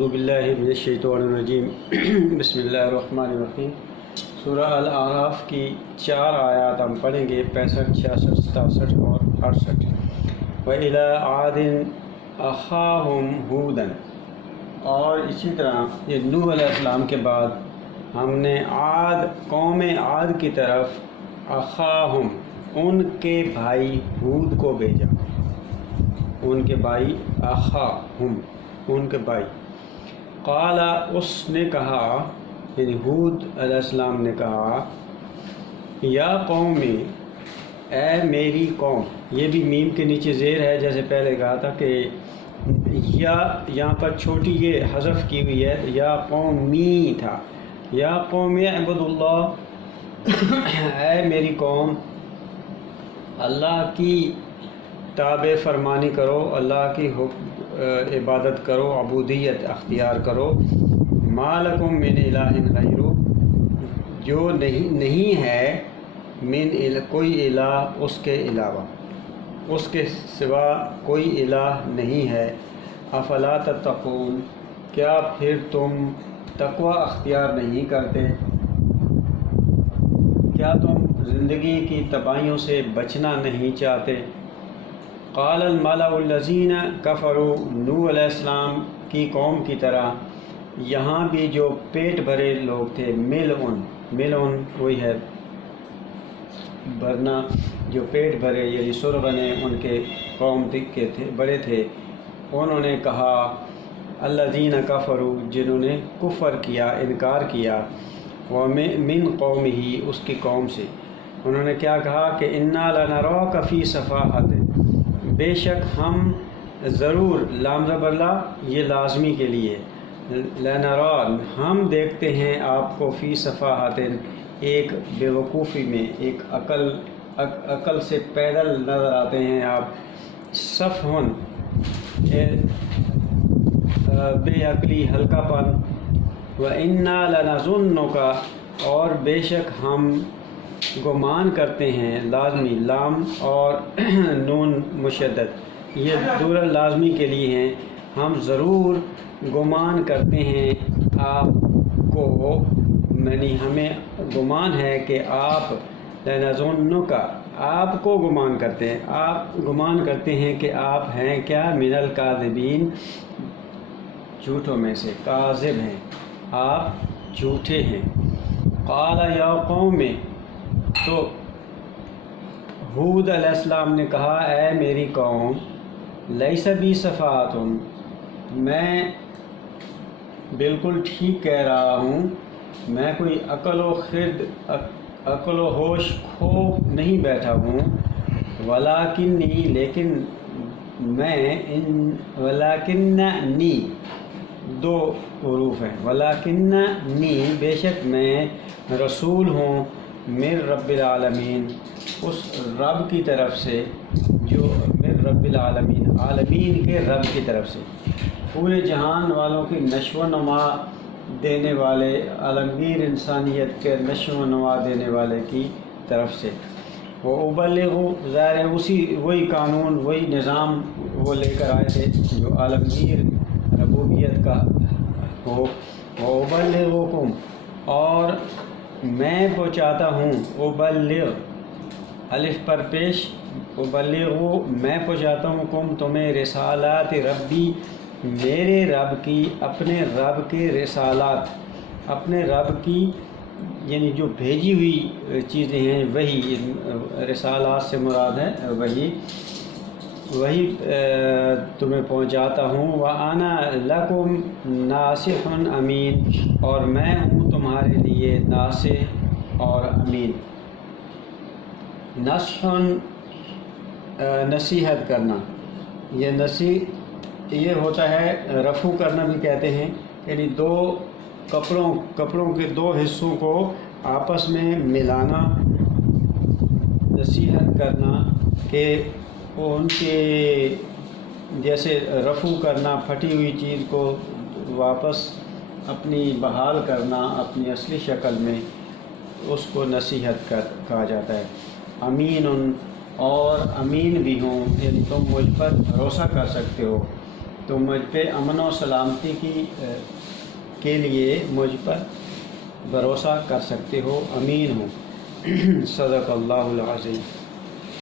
اعوذ باللہ من الشیطان الرجیم بسم اللہ الرحمن الرحیم۔ سورہ الاعراف کی 4 آیات ہم پڑھیں گے، 65، 66، 67 اور 68۔ وَإِلَىٰ عَادٍ أَخَاهُمْ هُودًا، اور اسی طرح یہ نوح علیہ السلام کے بعد ہم نے قوم عاد کی طرف اخاہم، ان کے بھائی ہود کو بھیجا، ان کے بھائی اخاہم، ان کے بھائی۔ قال، اس نے کہا، یعنی ہود علیہ السلام نے کہا، یا قومی، اے میری قوم۔ یہ بھی میم کے نیچے زیر ہے، جیسے پہلے کہا تھا کہ یا یہاں پر چھوٹی یہ حذف کی ہوئی ہے، یا قومی تھا، یا قوم اعبدوا اللہ، اے میری قوم اللہ کی تابع فرمانی کرو، اللہ کی عبادت کرو، عبودیت اختیار کرو۔ ما لکم من الہ غیرہ، جو نہیں ہے کوئی الہ اس کے علاوہ، اس کے سوا کوئی الہ نہیں ہے۔ افلا تتقون، کیا پھر تم تقوی اختیار نہیں کرتے؟ کیا تم زندگی کی تباہیوں سے بچنا نہیں چاہتے؟ قال الملأ الذین کفروا، نوح علیہ السلام کی قوم کی طرح یہاں بھی جو پیٹ بھرے لوگ تھے، ملعن وہی ہے بھرنا، جو پیٹ بھرے یعنی سر بنے، ان کے قوم کے تھے، بڑے تھے، انہوں نے کہا، الذین کفروا، جنہوں نے کفر کیا، انکار کیا، ومن قومہ، اس کی قوم سے، انہوں نے کیا کہا کہ انا لنراک فی صفاحۃ، بے شک ہم ضرور، لام زبر لا یہ لازمی کے لیے، لنرا ہم دیکھتے ہیں آپ کو، فی صفاحۃ ایک بے وقوفی میں، ایک عقل سے پیدل نظر آتے ہیں آپ، صفحن بے عقلی، ہلکا پن، وَإِنَّا لَنَظُنُّكَ، اور بے شک ہم گمان کرتے ہیں، لازمی لام اور نون مشدد یہ دورہ لازمی کے لیے ہیں، ہم ضرور گمان کرتے ہیں آپ کو، یعنی ہمیں گمان ہے کہ آپ، لَنَظُنُّكَ، آپ کو گمان کرتے ہیں، آپ گمان کرتے ہیں کہ آپ ہیں کیا، من الکاذبین، جھوٹوں میں سے، کاذب ہیں، آپ جھوٹے ہیں۔ قال یا قوم، تو ہود علیہ السلام نے کہا، اے میری قوم، لیس بی صفاحۃ، میں بالکل ٹھیک کہہ رہا ہوں، میں کوئی عقل و ہوش کھو نہیں بیٹھا ہوں، ولیکنی، لیکن میں، ولیکننی 2 حروف ہیں، ولیکننی، بے شک میں رسول ہوں، من رب العالمین، اس رب کی طرف سے جو، من رب العالمین، عالمین کے رب کی طرف سے، پورے جہان والوں کی نشو و نما دینے والے، عالمگیر انسانیت کے نشو و نما دینے والے کی طرف سے۔ وہ ابلغ، ظاہر وہی قانون، وہی نظام وہ لے کر آئے تھے جو عالمگیر ربوبیت کا ہو۔ وہ ابلغکم، اور میں پہنچاتا ہوں، ابلغ الف پر پیش، ابلغ میں پہنچاتا ہوں، کم تمہیں، رسالات ربی، میرے رب کی، اپنے رب کے رسالات، اپنے رب کی یعنی جو بھیجی ہوئی چیزیں ہیں، وہی رسالات سے مراد ہے وہی تمہیں پہنچاتا ہوں۔ وَأَنَا لَكُمْ نَاصِحٌ امین، اور میں ہوں تمہارے لیے ناصح اور امین۔ نصح، نصیحت کرنا، یہ ہوتا ہے، رفع کرنا بھی کہتے ہیں، یعنی 2 کپڑوں کے 2 حصوں کو آپس میں ملانا، نصیحت کرنا کہ ان کے، جیسے رفع کرنا، پھٹی ہوئی چیز کو واپس اپنی بحال کرنا اپنی اصلی شکل میں، اس کو نصیحت کہا جاتا ہے۔ امین، اور امین بھی ہوں، یعنی تم مجھ پر بھروسہ کر سکتے ہو، تو مجھ پہ امن و سلامتی کے لیے مجھ پر بھروسہ کر سکتے ہو، امین ہوں۔ صدق اللہ العظیم۔